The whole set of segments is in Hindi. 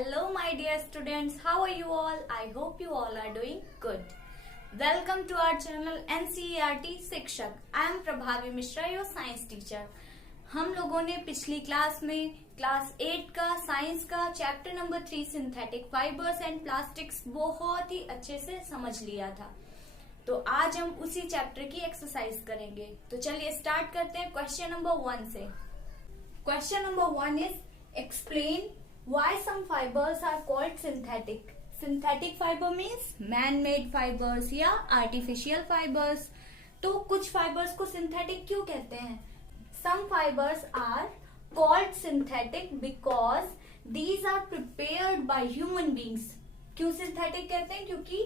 Hello my dear students, how are you all? I hope you all are doing good. Welcome to our channel NCERT शिक्षक. I am प्रभावी मिश्रा, your science teacher. हम लोगों ने पिछली क्लास में क्लास 8 का साइंस का chapter number 3 synthetic fibres and plastics बहुत ही अच्छे से समझ लिया था. तो आज हम उसी चैप्टर की एक्सरसाइज करेंगे. तो चलिए स्टार्ट करते हैं क्वेश्चन नंबर 1 से. Question number 1 is explain why some fibers are called synthetic. Synthetic fiber means man-made fibers या artificial fibers. तो कुछ fibers को synthetic क्यों कहते हैं? Some fibers are called synthetic because these are prepared by human beings. क्यों synthetic कहते हैं? क्योंकि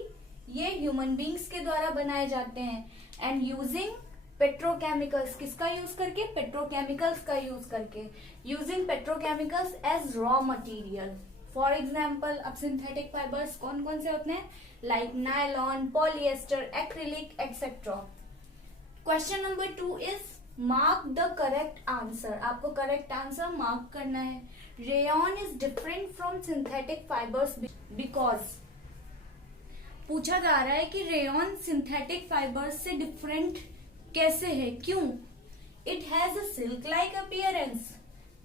ये human beings के द्वारा बनाए जाते हैं and using पेट्रोकेमिकल्स. किसका यूज करके? पेट्रोकेमिकल्स का यूज करके. Using petrochemicals as raw material. For example अब सिंथेटिक फाइबर्स कौन कौन से होते हैं? Like nylon, polyester, acrylic etcetera. Question number 2 is mark the correct answer. आपको करेक्ट आंसर मार्क करना है. Rayon is different from synthetic fibres because. पूछा जा रहा है कि रेयॉन सिंथेटिक फाइबर्स से डिफरेंट कैसे है, क्यों? It has a silk like appearance.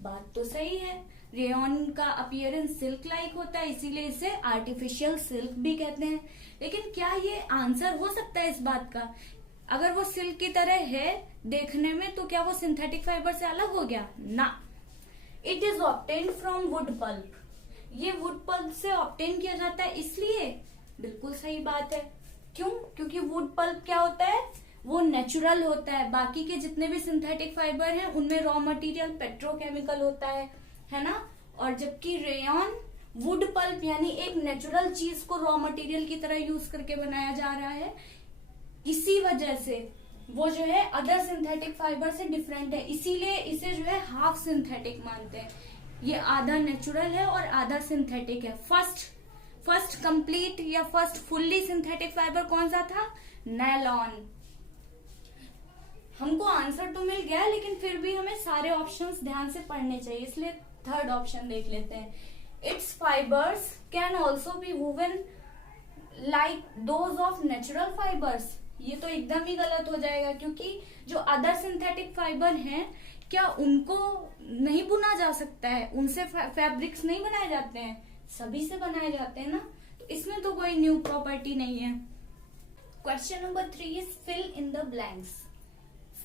बात तो सही है, रेयॉन का अपीयरेंस सिल्क लाइक होता है, इसीलिए इसे आर्टिफिशियल सिल्क भी कहते हैं. लेकिन क्या ये आंसर हो सकता है इस बात का? अगर वो सिल्क की तरह है देखने में तो क्या वो सिंथेटिक फाइबर से अलग हो गया? ना. It is obtain from wood pulp. ये वुड पल्प से ऑब्टेन किया जाता है, इसलिए बिल्कुल सही बात है. क्यों? क्योंकि वुड पल्प क्या होता है? वो नेचुरल होता है. बाकी के जितने भी सिंथेटिक फाइबर हैं उनमें रॉ मटेरियल पेट्रोकेमिकल होता है ना. और जबकि रेयॉन वुड पल्प यानी एक नेचुरल चीज को रॉ मटेरियल की तरह यूज करके बनाया जा रहा है, इसी वजह से वो जो है अदर सिंथेटिक फाइबर से डिफरेंट है. इसीलिए इसे जो है हाफ सिंथेटिक मानते हैं. ये आधा नेचुरल है और आधा सिंथेटिक है. फर्स्ट कंप्लीट या फर्स्ट फुल्ली सिंथेटिक फाइबर कौन सा था? नायलॉन. हमको आंसर तो मिल गया लेकिन फिर भी हमें सारे ऑप्शंस ध्यान से पढ़ने चाहिए, इसलिए थर्ड ऑप्शन देख लेते हैं. It's fibres can also be woven like those of natural fibres. ये तो एकदम ही गलत हो जाएगा, क्योंकि जो अदर सिंथेटिक फाइबर हैं क्या उनको नहीं बुना जा सकता है? उनसे फैब्रिक्स नहीं बनाए जाते हैं? सभी से बनाए जाते हैं ना. तो इसमें तो कोई न्यू प्रॉपर्टी नहीं है. Question number 3 is fill in the blanks.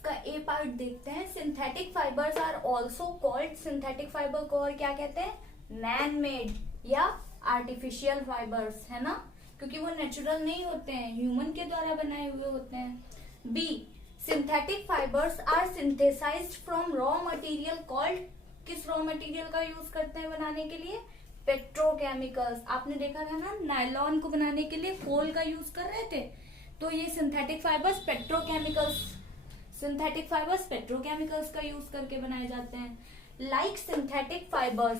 का ए पार्ट देखते हैं. Synthetic fibres are also called. Synthetic fibre को और क्या कहते हैं? मैन मेड या आर्टिफिशियल फाइबर्स, है ना, क्योंकि वो नेचुरल नहीं होते हैं, ह्यूमन के द्वारा बनाए हुए होते हैं. B synthetic fibres are synthesised from raw material called. किस रॉ मटेरियल का यूज करते हैं बनाने के लिए? पेट्रोकेमिकल्स. आपने देखा था ना, नायलॉन को बनाने के लिए कोल का यूज कर रहे थे. तो ये सिंथेटिक फाइबर्स पेट्रोकेमिकल्स का यूज करके बनाए जाते हैं. Like synthetic fibres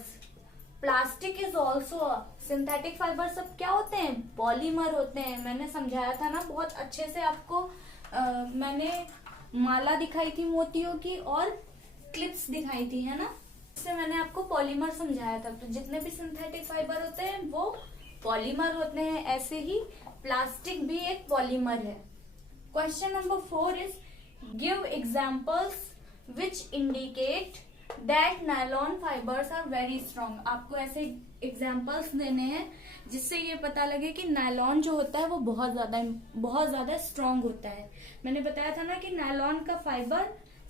plastic is also. Synthetic fibre सब क्या होते हैं? पॉलीमर होते हैं. मैंने समझाया था ना बहुत अच्छे से आपको. मैंने माला दिखाई थी मोतियों की और क्लिप्स दिखाई थी, है ना. इससे मैंने आपको पॉलीमर समझाया था. तो जितने भी सिंथेटिक फाइबर होते हैं वो पॉलीमर होते हैं. ऐसे ही प्लास्टिक भी एक पॉलीमर है. Question number 4 is give examples which indicate that nylon fibers are very strong. आपको ऐसे एग्जाम्पल्स देने हैं जिससे ये पता लगे कि नायलॉन जो होता है वो बहुत ज्यादा स्ट्रांग होता है. मैंने बताया था ना कि नायलॉन का फाइबर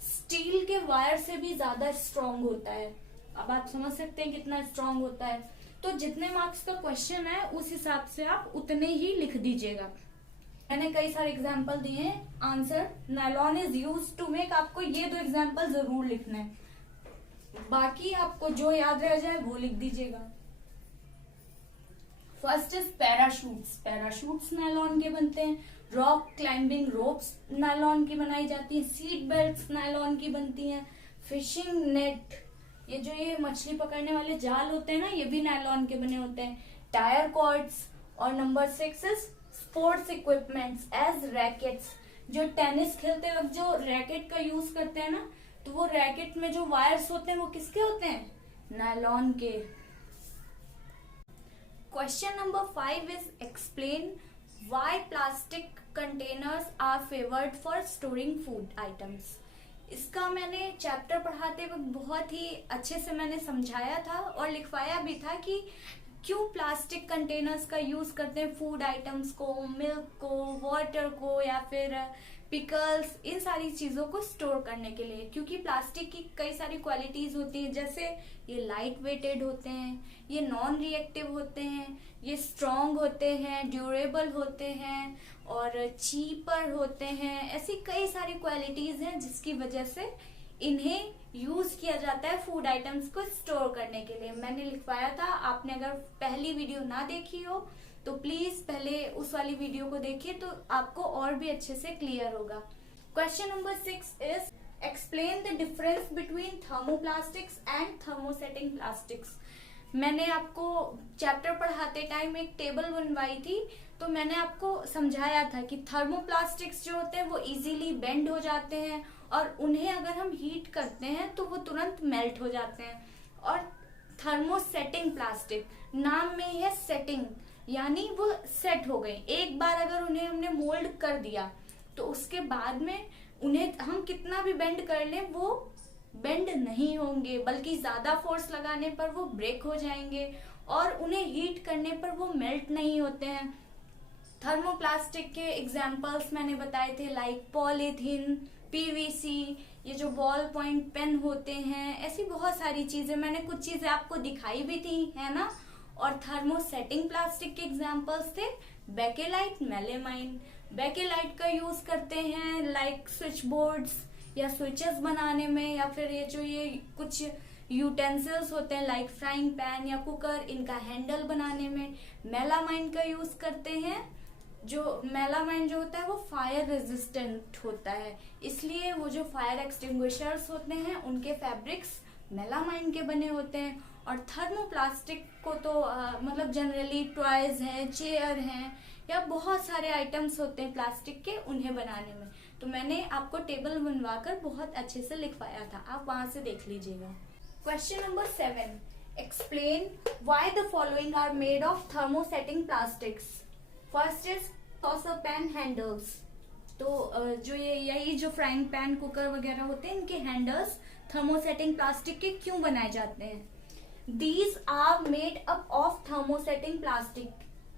स्टील के वायर से भी ज्यादा स्ट्रांग होता है. अब आप समझ सकते हैं कितना स्ट्रांग होता है. तो जितने मार्क्स का क्वेश्चन है उस हिसाब से आप उतने ही लिख दीजिएगा. मैंने कई सारे एग्जाम्पल दिए हैं. Answer nylon is used to make. आपको ये 2 एग्जाम्पल जरूर लिखना है, बाकी आपको जो याद रह जाए वो लिख दीजिएगा. First is parachutes. Parachutes nylon के बनते हैं. रॉक क्लाइंबिंग रोप्स नायलॉन की बनाई जाती है. सीट बेल्ट्स नायलॉन की बनती हैं. फिशिंग नेट, ये मछली पकड़ने वाले जाल होते हैं ना, ये भी नायलॉन के बने होते हैं. Tyre cords. और number 6 is sports equipments as rackets. जो टेनिस खेलते वक्त जो रैकेट का यूज करते हैं ना, तो वो रैकेट में जो वायर्स होते हैं वो किसके होते हैं? नायलॉन के. Question number 5 is explain why plastic containers are favored for storing food items. इसका मैंने चैप्टर पढ़ाते वक्त बहुत ही अच्छे से मैंने समझाया था और लिखवाया भी था कि क्यों प्लास्टिक कंटेनर्स का यूज करते हैं फूड आइटम्स को, मिल्क को, वाटर को या फिर पिकल्स, इन सारी चीजों को स्टोर करने के लिए। क्योंकि प्लास्टिक की कई सारी क्वालिटीज होती है, जैसे ये लाइट वेटेड होते हैं, ये नॉन रिएक्टिव होते हैं, ये स्ट्रॉन्ग होते हैं, ड्यूरेबल होते हैं और चीपर होते हैं। ऐसी कई सारी क्वालिटीज हैं जिसकी वजह से इन्हें यूज किया जाता है फूड आइटम्स को स्टोर करने के लिए। मैंने लिखवाया था, आपने अगर पहली वीडियो ना देखी हो तो प्लीज पहले उस वाली वीडियो को देखिए, तो आपको और भी अच्छे से क्लियर होगा। Question number 6 is explain the difference between thermoplastics and thermosetting plastics. मैंने आपको चैप्टर पढ़ाते टाइम एक टेबल बनवाई थी, तो मैंने आपको समझाया था कि थर्मोप्लास्टिक्स जो होते हैं वो इजीली बेंड हो जाते हैं और उन्हें अगर हम हीट करते हैं तो वो तुरंत मेल्ट हो जाते हैं। और थर्मोसेटिंग प्लास्टिक, नाम में ही है सेटिंग, यानी वो सेट हो गए। एक बार अगर उन्हें हमने मोल्ड कर दिया तो उसके बाद में उन्हें हम कितना भी बेंड कर लें वो बेंड नहीं होंगे, बल्कि ज्यादा फोर्स लगाने पर वो ब्रेक हो जाएंगे और उन्हें हीट करने पर वो मेल्ट नहीं होते हैं। थर्मोप्लास्टिक के एग्जाम्पल्स मैंने बताए थे, लाइक पॉलीथीन, पीवीसी, ये जो बॉल पॉइंट पेन होते हैं, ऐसी बहुत सारी चीजें मैंने कुछ चीजें आपको दिखाई भी थी, है ना। और थर्मोसेटिंग प्लास्टिक के एग्जाम्पल्स थे बेकेलाइट, मेलामाइन। बेकेलाइट का यूज करते हैं लाइक स्विच बोर्ड्स या स्विचेस बनाने में, या फिर ये कुछ यूटेंसिल्स होते हैं लाइक फ्राइंग पैन या कुकर, इनका हैंडल बनाने में। मेलामाइन का यूज करते हैं, जो मेलामाइन जो होता है वो फायर रेजिस्टेंट होता है, इसलिए वो जो फायर एक्सटिंग्विशर्स होते हैं उनके फैब्रिक्स मेलामाइन के बने होते हैं। और थर्मोप्लास्टिक को तो मतलब जनरली टॉयज हैं, चेयर हैं या बहुत सारे आइटम्स होते हैं प्लास्टिक के, उन्हें बनाने में। तो मैंने आपको टेबल बनवाकर बहुत अच्छे से लिखवाया था, आप वहां से देख लीजिएगा। Question number 7, explain why the following are made of thermosetting plastics. First is saucer pan handles. तो जो यही जो फ्राइंग पैन, कुकर वगैरह होते हैं, इनके हैंडल्स थर्मोसेटिंग प्लास्टिक के क्यों बनाए जाते हैं। These are made up of thermosetting plastic.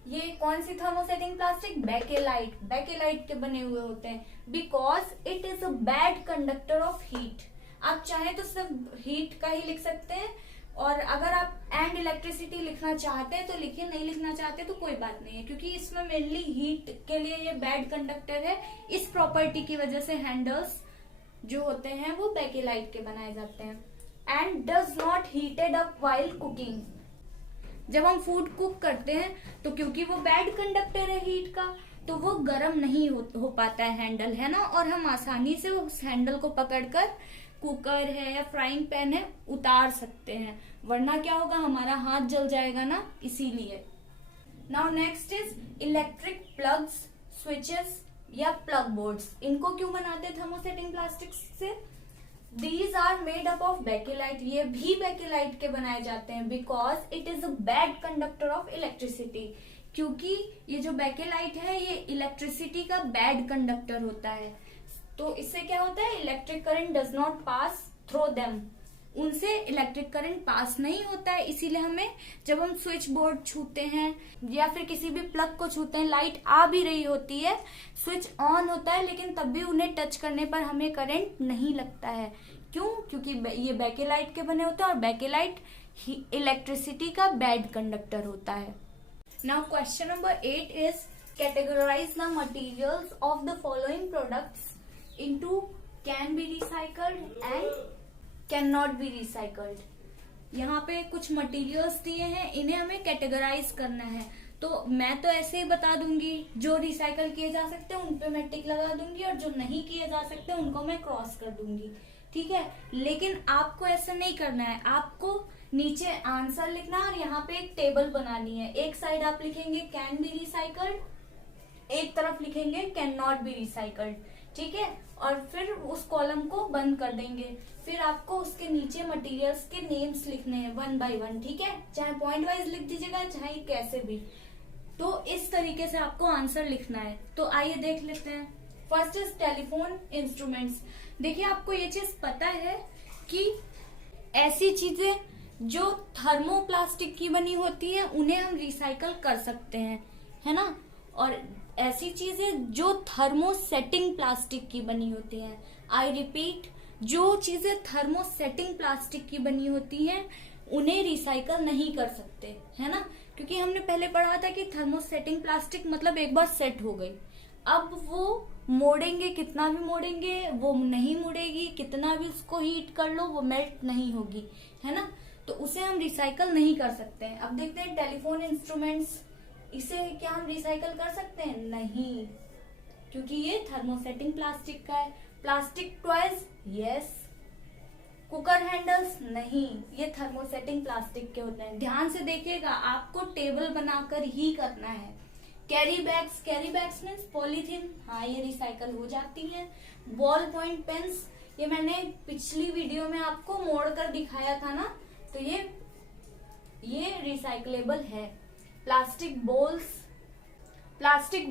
ये कौन सी थर्मोसेटिंग प्लास्टिक? बेकेलाइट, बेकेलाइट के बने हुए होते हैं। Because it is a bad conductor of heat. आप चाहें तो सिर्फ हीट का ही लिख सकते हैं, और अगर आप एंड इलेक्ट्रिसिटी लिखना चाहते हैं तो लिखिए, नहीं लिखना चाहते तो कोई बात नहीं है, क्योंकि इसमें मेनली हीट के लिए ये बैड कंडक्टर है। इस प्रॉपर्टी की वजह से हैंडल्स जो होते हैं वो बेकेलाइट के बनाए जाते हैं। And does not heated up while cooking. जब हम फूड कुक करते हैं तो क्योंकि वो बैड कंडक्टर है हीट का, तो वो गर्म नहीं हो पाता है हैंडल, है ना, और हम आसानी से उस हैंडल को पकड़कर कुकर है या फ्राइंग पैन है उतार सकते हैं, वरना क्या होगा, हमारा हाथ जल जाएगा ना, इसीलिए। Now next is electric plugs, switches या प्लग बोर्ड्स। इनको क्यों बनाते हैं थर्मोसेटिंग प्लास्टिक से? These are made up of bakelite. ये भी बेकेलाइट के बनाए जाते हैं because it is a bad conductor of electricity. क्योंकि ये जो बेकेलाइट है ये इलेक्ट्रिसिटी का बैड कंडक्टर होता है। तो इससे क्या होता है, electric current does not pass through them, उनसे इलेक्ट्रिक करंट पास नहीं होता है। इसीलिए हमें जब हम स्विच बोर्ड छूते हैं या फिर किसी भी प्लग को छूते हैं, लाइट आ भी रही होती है, स्विच ऑन होता है, लेकिन तब भी उन्हें टच करने पर हमें करंट नहीं लगता है। क्यों? क्योंकि ये बेकेलाइट के बने होते हैं और बेकेलाइट इलेक्ट्रिसिटी का बैड कंडक्टर होता है। Now question number 8 is categorise the materials of the following products into can be recycled and can not be recycled. यहाँ पे कुछ मटेरियल्स दिए हैं, इन्हें हमें कैटेगराइज करना है। तो मैं तो ऐसे ही बता दूंगी, जो रिसाइकल किए जा सकते हैं उन पे मैं टिक लगा दूंगी और जो नहीं किए जा सकते उनको मैं क्रॉस कर दूंगी, ठीक है। लेकिन आपको ऐसा नहीं करना है, आपको नीचे आंसर लिखना और यहाँ पे एक टेबल बनानी है। एक साइड आप लिखेंगे कैन बी रिसाइकल्ड, एक तरफ लिखेंगे कैन नॉट बी रिसाइकल्ड, ठीक है, और फिर उस कॉलम को बंद कर देंगे। फिर आपको उसके नीचे मटेरियल्स के नेम्स लिखने हैं 1 बाय 1, ठीक है, चाहे पॉइंट वाइज लिख दीजिएगा चाहे कैसे भी। तो इस तरीके से आपको आंसर लिखना है। तो आइए देख लेते हैं। First is telephone instruments. देखिए आपको ये चीज पता है कि ऐसी चीजें जो थर्मोप्लास्टिक की बनी होती है उन्हें हम रिसाइकल कर सकते हैं, है ना, और ऐसी चीजें जो थर्मोसेटिंग प्लास्टिक की बनी होती हैं, आई रिपीट, जो चीजें थर्मोसेटिंग प्लास्टिक की बनी होती हैं उन्हें रिसाइकल नहीं कर सकते, है ना, क्योंकि हमने पहले पढ़ा था कि थर्मोसेटिंग प्लास्टिक मतलब एक बार सेट हो गई, अब वो मोड़ेंगे कितना भी मोड़ेंगे वो नहीं मुड़ेगी, कितना भी उसको हीट कर लो वो मेल्ट नहीं होगी, है ना, तो उसे हम रिसाइकल नहीं कर सकते हैं। अब देखते हैं टेलीफोन इंस्ट्रूमेंट्स, इसे क्या हम रिसाइकल कर सकते हैं? नहीं, क्योंकि ये थर्मोसेटिंग प्लास्टिक का है। Plastic toys, yes. Cooker handles, नहीं, ये थर्मोसेटिंग प्लास्टिक के होते हैं। ध्यान से देखिएगा, आपको टेबल बनाकर ही करना है। कैरी बैग्स मीन्स पॉलीथीन, हाँ ये रिसाइकल हो जाती हैं। बॉल पॉइंट पेन्स, ये मैंने पिछली वीडियो में आपको मोड़ कर दिखाया था ना, तो ये रिसाइकलेबल है। प्लास्टिक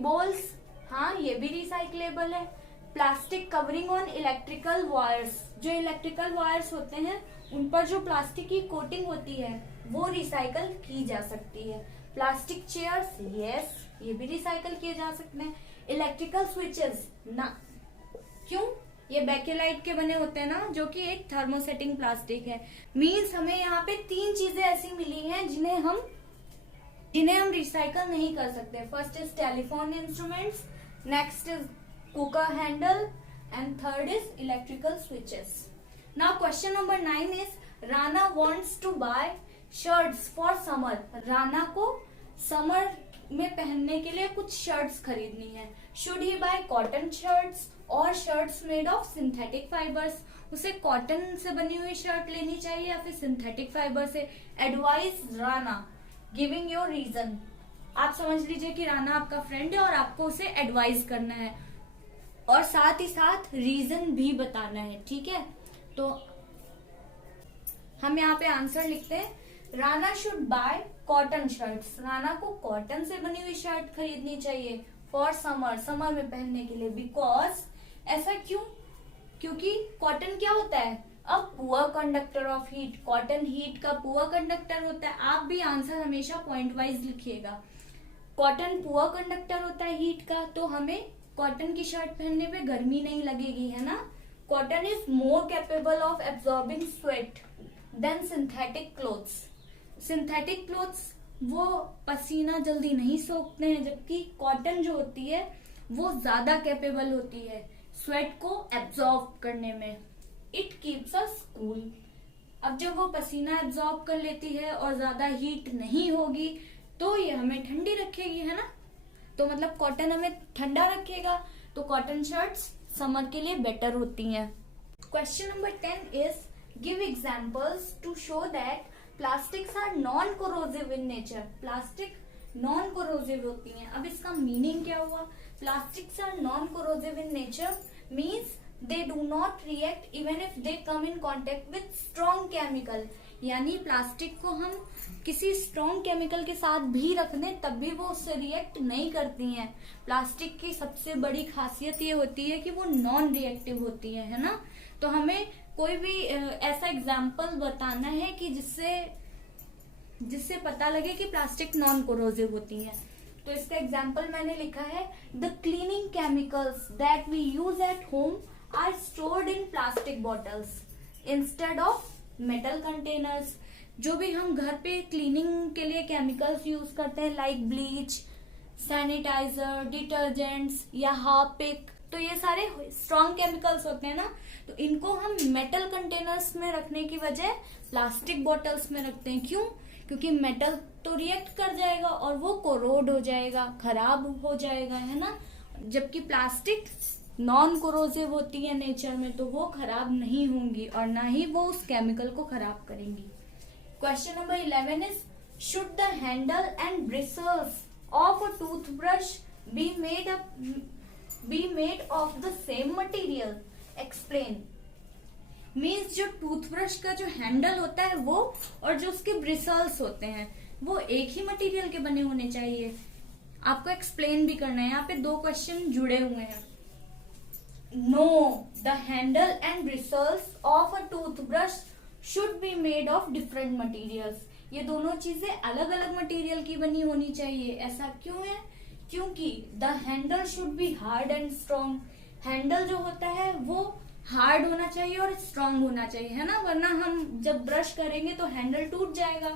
बोल्स, हाँ ये भी रिसाइकलेबल है। Plastic covering on electrical wires, जो इलेक्ट्रिकल वायर्स होते हैं उन पर जो प्लास्टिक की कोटिंग होती है वो रिसाइकल की जा सकती है। प्लास्टिक चेयर्स, यस, ये भी रिसाइकल किए जा सकते हैं। इलेक्ट्रिकल स्विचेस, ना, क्यों? ये बेकेलाइट के बने होते हैं ना, जो कि एक थर्मोसेटिंग प्लास्टिक है। मींस हमें यहाँ पे 3 चीजें ऐसी मिली हैं जिन्हें हम रिसाइकल नहीं कर सकते। First is telephone instruments, next is cooker handle and third is electrical switches. Now question number 9 is Rana wants to buy shirts for summer. Rana को समर में पहनने के लिए कुछ शर्ट्स खरीदनी है। Should he buy cotton shirts और shirts made of synthetic fibres. उसे कॉटन से बनी हुई शर्ट लेनी चाहिए या फिर सिंथेटिक फाइबर से। Advice Rana, giving your reason. आप समझ लीजिए कि राना आपका फ्रेंड है और आपको उसे एडवाइस करना है और साथ ही साथ रीजन भी बताना है, ठीक है। तो हम यहाँ पे आंसर लिखते हैं, Rana should buy cotton shirts. Rana को कॉटन से बनी हुई शर्ट खरीदनी चाहिए फॉर समर में पहनने के लिए। बिकॉज, ऐसा क्यों? क्योंकि कॉटन क्या होता है? अब poor conductor of heat, cotton heat का पुअर कंडक्टर होता है। आप भी आंसर हमेशा पॉइंट वाइज लिखिएगा। कॉटन पुअर कंडक्टर होता है हीट का, तो हमें कॉटन की शर्ट पहनने पे गर्मी नहीं लगेगी, है ना। Cotton is more capable of absorbing sweat than synthetic clothes. Synthetic clothes वो पसीना जल्दी नहीं सोखते हैं, जबकि कॉटन जो होती है वो ज्यादा कैपेबल होती है स्वेट को एब्जॉर्ब करने में। It keeps us cool. अब जब वो पसीना एब्जॉर्ब कर लेती है और ज्यादा हीट नहीं होगी तो ये हमें ठंडी रखेगी, है ना। तो मतलब कॉटन हमें ठंडा रखेगा, तो कॉटन शर्ट्स समर के लिए बेटर होती हैं। Question number 10 is give examples to show that plastics are non corrosive in nature. Plastic non corrosive होती हैं। अब इसका मीनिंग क्या हुआ? Plastics are non corrosive in nature means they do not react even if they come in contact with strong chemical। यानी प्लास्टिक को हम किसी स्ट्रॉन्ग केमिकल के साथ भी रख दें तब भी वो उससे रिएक्ट नहीं करती हैं। प्लास्टिक की सबसे बड़ी खासियत ये होती है कि वो नॉन रिएक्टिव होती है ना। तो हमें कोई भी ऐसा एग्जाम्पल बताना है कि जिससे पता लगे कि प्लास्टिक नॉन कोरोसिव होती है। तो इसका एग्जाम्पल मैंने लिखा है, the cleaning chemicals that we use at home are stored in plastic bottles instead of metal containers। जो भी हम घर पे क्लीनिंग के लिए केमिकल्स यूज करते हैं लाइक ब्लीच, सैनिटाइजर, डिटर्जेंट्स या हार्पिक, तो ये सारे स्ट्रॉन्ग केमिकल्स होते हैं ना। तो इनको हम मेटल कंटेनर्स में रखने की बजाय प्लास्टिक बॉटल्स में रखते हैं। क्यों? क्योंकि मेटल तो रिएक्ट कर जाएगा और वो कोरोड हो जाएगा, खराब हो जाएगा, है ना। जबकि प्लास्टिक नॉन कोरोसिव होती है नेचर में, तो वो खराब नहीं होंगी और ना ही वो उस केमिकल को खराब करेंगी। Question number 11 is should the handle and bristles of a toothbrush be be made of the same material? Explain. मीन्स जो टूथब्रश का जो हैंडल होता है वो और जो उसके ब्रिसल्स होते हैं वो एक ही मटेरियल के बने होने चाहिए। आपको एक्सप्लेन भी करना है। यहाँ पे 2 क्वेश्चन जुड़े हुए हैं। No, the handle and bristles of a toothbrush should be made of different materials. ये दोनों चीजें अलग अलग मटेरियल की बनी होनी चाहिए। ऐसा क्यों है? क्योंकि the handle should be hard and strong. Handle जो होता है वो हार्ड होना चाहिए और स्ट्रॉन्ग होना चाहिए, है ना, वरना हम जब ब्रश करेंगे तो हैंडल टूट जाएगा।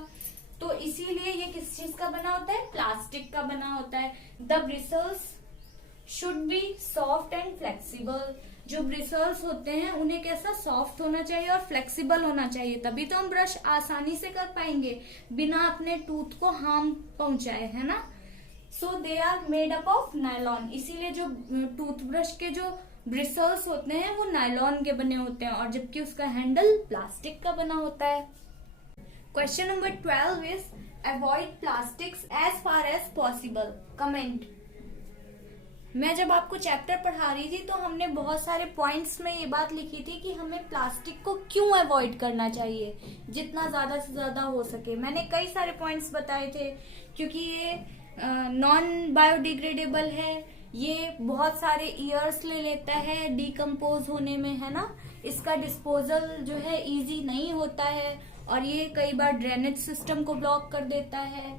तो इसीलिए ये किस चीज का बना होता है? प्लास्टिक का बना होता है। The bristles should be soft and flexible. जो ब्रिसल्स होते हैं उन्हें कैसा? सॉफ्ट होना चाहिए और फ्लेक्सिबल होना चाहिए, तभी तो हम ब्रश आसानी से कर पाएंगे बिना अपने टूथ को हार्म पहुंचाए, है ना। So they are made up of nylon. इसीलिए जो टूथब्रश के जो ब्रिसल्स होते हैं वो नायलॉन के बने होते हैं और जबकि उसका हैंडल प्लास्टिक का बना होता है। Question number 12 is avoid plastics as far as possible. Comment. मैं जब आपको चैप्टर पढ़ा रही थी तो हमने बहुत सारे पॉइंट्स में ये बात लिखी थी कि हमें प्लास्टिक को क्यों अवॉइड करना चाहिए जितना ज्यादा से ज्यादा हो सके। मैंने कई सारे पॉइंट्स बताए थे, क्योंकि ये नॉन बायोडिग्रेडेबल है, ये बहुत सारे ईयर्स ले लेता है डिकम्पोज होने में, है ना। इसका डिस्पोजल जो है इजी नहीं होता है और ये कई बार ड्रेनेज सिस्टम को ब्लॉक कर देता है।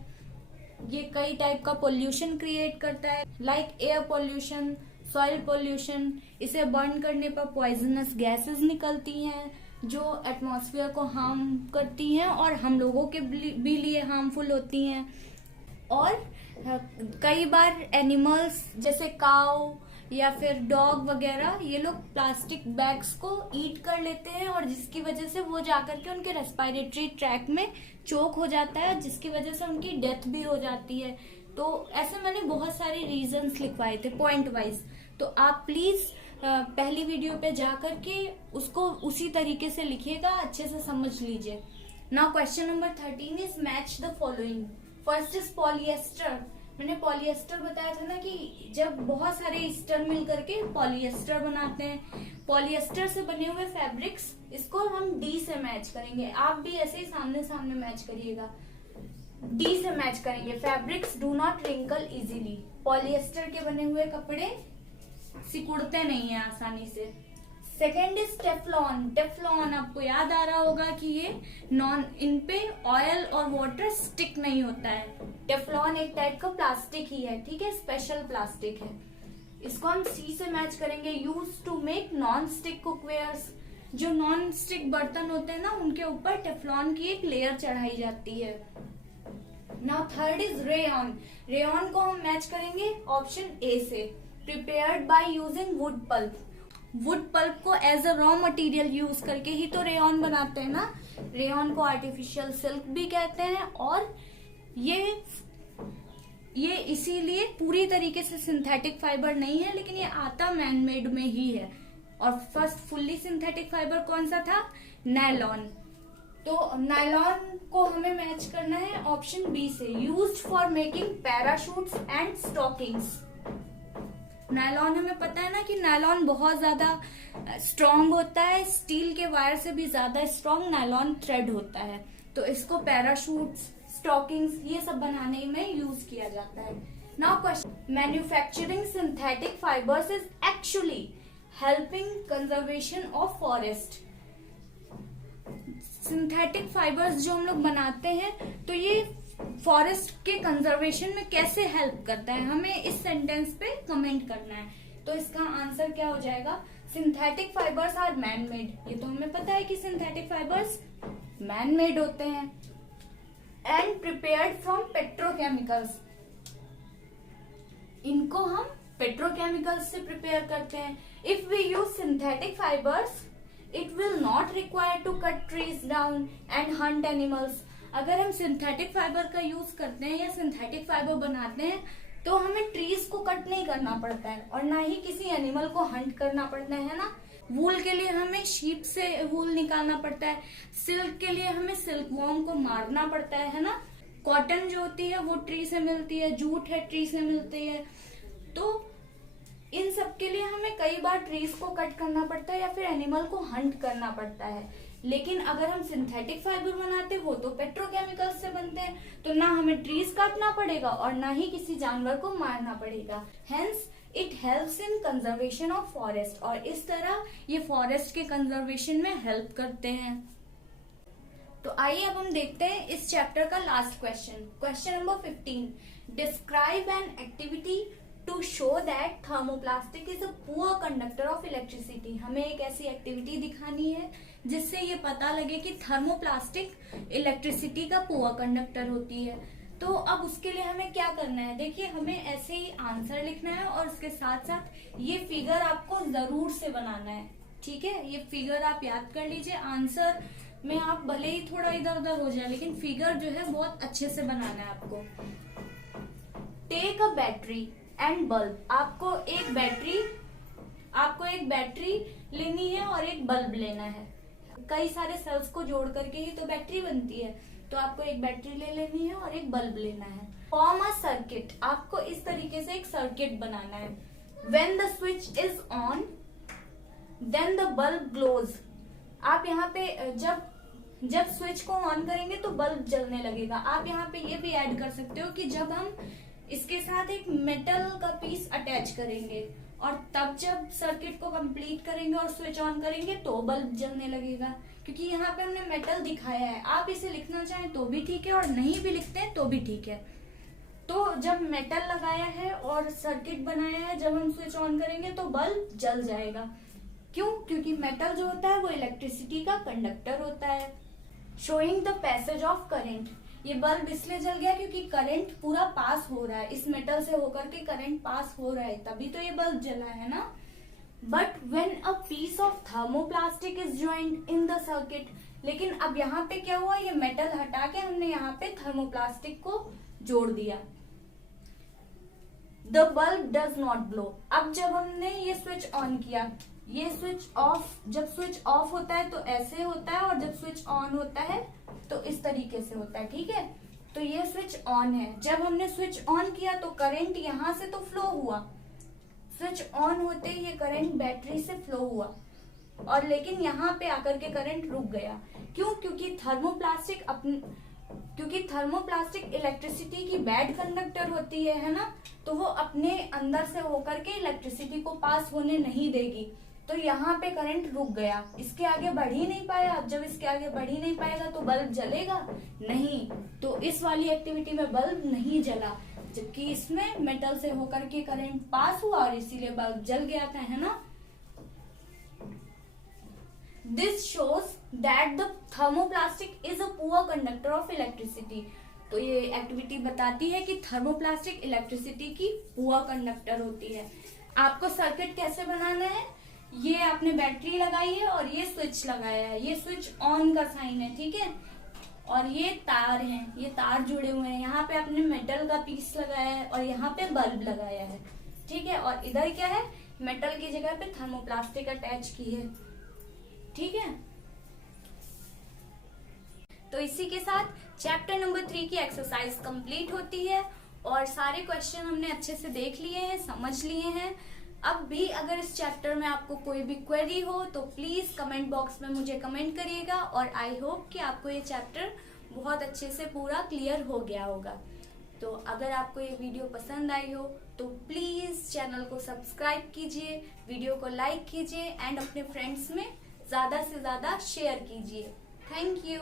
ये कई टाइप का पोल्यूशन क्रिएट करता है, like air pollution, soil pollution. इसे बर्न करने पर पॉइजनस गैसेस निकलती हैं जो एटमॉस्फेयर को हार्म करती हैं और हम लोगों के भी लिए हार्मफुल होती हैं। और कई बार एनिमल्स जैसे काऊ या फिर डॉग वगैरह ये लोग प्लास्टिक बैग्स को ईट कर लेते हैं और जिसकी वजह से वो जाकर के उनके रेस्पिरेटरी ट्रैक में चोक हो जाता है, जिसकी वजह से उनकी डेथ भी हो जाती है। तो ऐसे मैंने बहुत सारे रीजंस लिखवाए थे पॉइंट वाइज, तो आप प्लीज पहली वीडियो पे जाकर के उसको उसी तरीके से लिखिएगा, अच्छे से समझ लीजिए। Now question number 13 is match the following. First is polyester. मैंने पॉलिएस्टर बताया था ना कि जब बहुत सारे ईस्टर मिल करके पॉलिएस्टर बनाते हैं। पॉलिएस्टर से बने हुए फैब्रिक्स, इसको हम डी से मैच करेंगे। आप भी ऐसे ही सामने सामने मैच करिएगा, डी से मैच करेंगे। Fabrics do not wrinkle easily. Polyester के बने हुए कपड़े सिकुड़ते नहीं है आसानी से। Second is Teflon. टेफ्लॉन आपको याद आ रहा होगा कि ये इन पे ऑयल और वाटर स्टिक नहीं होता है। टेफ्लॉन एक टाइप का प्लास्टिक ही है, ठीक है, स्पेशल प्लास्टिक है। इसको हम सी से मैच करेंगे। Use to make non stick cookwares. जो नॉन स्टिक बर्तन होते हैं ना उनके ऊपर टेफ्लॉन की एक लेयर चढ़ाई जाती है। Now third is rayon. Rayon को हम मैच करेंगे ऑप्शन ए से, prepared by using wood pulp. Wood pulp को as a raw material use करके ही तो रेयॉन बनाते हैं ना। रेयॉन को आर्टिफिशियल सिल्क भी कहते हैं और ये इसीलिए पूरी तरीके से सिंथेटिक फाइबर नहीं है, लेकिन ये आता मैन मेड में ही है। और फर्स्ट फुल्ली सिंथेटिक फाइबर कौन सा था? नायलॉन। तो नायलॉन को हमें मैच करना है ऑप्शन बी से, used for making parachutes and stockings. Nylon हमें पता है ना कि नायलॉन बहुत ज्यादा स्ट्रॉन्ग होता है, स्टील के वायर से भी ज्यादा स्ट्रॉन्ग नायलॉन थ्रेड होता है। तो इसको पैराशूट्स, स्टॉकिंग्स ये सब बनाने में यूज किया जाता है। Now question, manufacturing synthetic fibres is actually helping conservation of forest. Synthetic fibres जो हम लोग बनाते हैं तो ये फॉरेस्ट के कंजर्वेशन में कैसे हेल्प करता है, हमें इस सेंटेंस पे कमेंट करना है। तो इसका आंसर क्या हो जाएगा? Synthetic fibres are man made. ये तो हमें पता है कि सिंथेटिक फाइबर्स मैन मेड होते हैं। And prepared from petrochemicals. इनको हम पेट्रोकेमिकल्स से प्रिपेयर करते हैं। If we use synthetic fibres it will not require to cut trees down and hunt animals. अगर हम सिंथेटिक फाइबर का यूज करते हैं या सिंथेटिक फाइबर बनाते हैं तो हमें ट्रीज को कट नहीं करना पड़ता है और ना ही किसी एनिमल को हंट करना पड़ता है ना। वूल के लिए हमें शीप से वूल निकालना पड़ता है, सिल्क के लिए हमें सिल्क वॉर्म को मारना पड़ता है ना। कॉटन जो होती है वो ट्री से मिलती है, जूट है ट्री से मिलती है। तो इन सब के लिए हमें कई बार ट्रीज को कट करना पड़ता है या फिर एनिमल को हंट करना पड़ता है। लेकिन अगर हम सिंथेटिक फाइबर बनाते हो तो पेट्रोकेमिकल्स से बनते हैं, तो ना हमें ट्रीज काटना पड़ेगा और ना ही किसी जानवर को मारना पड़ेगा। Hence it helps in conservation of forest, और इस तरह ये फॉरेस्ट के कंजर्वेशन में हेल्प करते हैं। तो आइए अब हम देखते हैं इस चैप्टर का last question, question number 15। Describe an activity to show that thermoplastic is a poor conductor of electricity. हमें एक ऐसी एक्टिविटी दिखानी है जिससे ये पता लगे कि थर्मोप्लास्टिक इलेक्ट्रिसिटी का पुअर कंडक्टर होती है। तो अब उसके लिए हमें क्या करना है, देखिए हमें ऐसे ही आंसर लिखना है और उसके साथ साथ ये फिगर आपको जरूर से बनाना है, ठीक है। ये फिगर आप याद कर लीजिए, आंसर में आप भले ही थोड़ा इधर उधर हो जाए लेकिन फिगर जो है बहुत अच्छे से बनाना है आपको। Take a battery and bulb, आपको एक बैटरी लेनी है और एक बल्ब लेना है। कई सारे सेल्स को जोड़ करके ही तो बैटरी बनती है, तो आपको एक बैटरी ले लेनी है और एक बल्ब लेना है। फॉर्म अ सर्किट, आपको इस तरीके से एक सर्किट बनाना है। When the switch is on then the bulb glows, आप यहाँ पे जब स्विच को ऑन करेंगे तो बल्ब जलने लगेगा। आप यहाँ पे ये भी ऐड कर सकते हो कि जब हम इसके साथ एक मेटल का पीस अटैच करेंगे और तब जब सर्किट को कंप्लीट करेंगे और स्विच ऑन करेंगे तो बल्ब जलने लगेगा, क्योंकि यहाँ पे हमने मेटल दिखाया है। आप इसे लिखना चाहें तो भी ठीक है और नहीं भी लिखते हैं तो भी ठीक है। तो जब मेटल लगाया है और सर्किट बनाया है, जब हम स्विच ऑन करेंगे तो बल्ब जल जाएगा। क्यों? क्योंकि मेटल जो होता है वो इलेक्ट्रिसिटी का कंडक्टर होता है। Showing the passage of current, ये बल्ब इसलिए जल गया क्योंकि करंट पूरा पास हो रहा है, इस मेटल से होकर के करंट पास हो रहा है, तभी तो ये बल्ब जला है ना। But when a piece of thermoplastic is joint in the circuit, लेकिन अब यहाँ पे क्या हुआ, ये मेटल हटा के हमने यहाँ पे थर्मोप्लास्टिक को जोड़ दिया। The bulb does not blow, अब जब हमने ये स्विच ऑन किया, ये स्विच ऑफ, जब स्विच ऑफ होता है तो ऐसे होता है और जब स्विच ऑन होता है तो इस तरीके से होता है, ठीक है। तो ये स्विच ऑन है, जब हमने स्विच ऑन किया तो करंट यहाँ से तो फ्लो हुआ, स्विच ऑन होते ही ये करंट बैटरी से फ्लो हुआ, और लेकिन यहाँ पे आकर के करंट रुक गया। क्यों? क्योंकि थर्मोप्लास्टिक इलेक्ट्रिसिटी की बैड कंडक्टर होती है ना, तो वो अपने अंदर से होकर के इलेक्ट्रिसिटी को पास होने नहीं देगी, तो यहाँ पे करंट रुक गया, इसके आगे बढ़ ही नहीं पाया। अब जब इसके आगे बढ़ ही नहीं पाएगा तो बल्ब जलेगा नहीं, तो इस वाली एक्टिविटी में बल्ब नहीं जला, जबकि इसमें मेटल से होकर के करंट पास हुआ और इसीलिए बल्ब जल गया था, है ना। This shows that the thermoplastic is a poor conductor of electricity, तो ये एक्टिविटी बताती है कि थर्मोप्लास्टिक इलेक्ट्रिसिटी की पुअर कंडक्टर होती है। आपको सर्किट कैसे बनाना है, ये आपने बैटरी लगाई है और ये स्विच लगाया है, ये स्विच ऑन का साइन है, ठीक है, और ये तार हैं, ये तार जुड़े हुए हैं, यहाँ पे आपने मेटल का पीस लगाया है और यहाँ पे बल्ब लगाया है, ठीक है, और इधर क्या है, मेटल की जगह पे थर्मोप्लास्टिक अटैच की है, ठीक है। तो इसी के साथ चैप्टर नंबर 3 की एक्सरसाइज कंप्लीट होती है और सारे क्वेश्चन हमने अच्छे से देख लिए हैं, समझ लिए हैं। अब भी अगर इस चैप्टर में आपको कोई भी क्वेरी हो तो प्लीज कमेंट बॉक्स में मुझे कमेंट करिएगा, और आई होप कि आपको ये चैप्टर बहुत अच्छे से पूरा क्लियर हो गया होगा। तो अगर आपको ये वीडियो पसंद आई हो तो प्लीज चैनल को सब्सक्राइब कीजिए, वीडियो को लाइक कीजिए एंड अपने फ्रेंड्स में ज्यादा से ज्यादा शेयर कीजिए। Thank you.